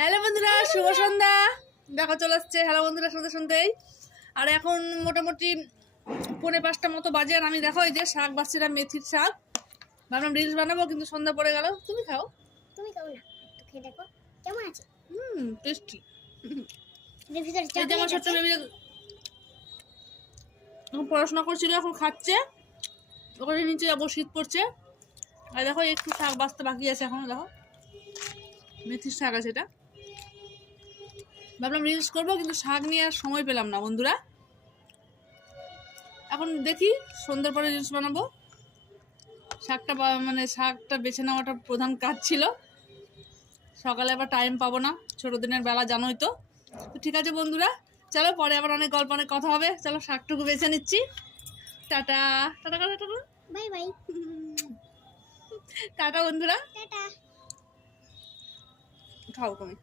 Hello বন্ধুরা, শুভ সন্ধ্যা। দেখো চলে আসছে হ্যালো বন্ধুরা শুনতে শুনতেই। আর এখন মোটামুটি 4:45 মতো বাজে। আর আমি দেখো এই যে শাক বাচ্ছিলাম, মেথির শাক। ভাবলাম রিলস বানাবো, কিন্তু সন্ধ্যা পড়ে গেল। তুমি খাও। তুমি খাও না, একটু খেয়ে দেখো কেমন আছে। টেস্টি। এর ভিতরে এই যে আমার চকলেট ছোট্ট আছে। বেবি এখন পড়াশোনা করছিল, এখন খাচ্ছে। ওখানে নিচে যাবো, শীত পড়ছে। আর দেখো একটু শাক বাঁচতে বাকি আছে এখনো। দেখো মেথির শাক আছে এটা। ভাবলাম রিলস করবো, কিন্তু শাক নিয়ে আর সময় পেলাম না বন্ধুরা। এখন দেখি সন্ধ্যার পরে রিলস বানাবো। শাকটা বেছে নেওয়াটা প্রধান কাজ ছিল। সকালে আবার টাইম পাবো না, ছোটো দিনের বেলা জানোই তো। তো ঠিক আছে বন্ধুরা, চলো পরে আবার অনেক গল্প অনেক কথা হবে। চলো শাকটুকু বেছে নিচ্ছি। Tata tata tata tata. Bye bye. Tata বন্ধুরা, টাটা। খাও তুমি।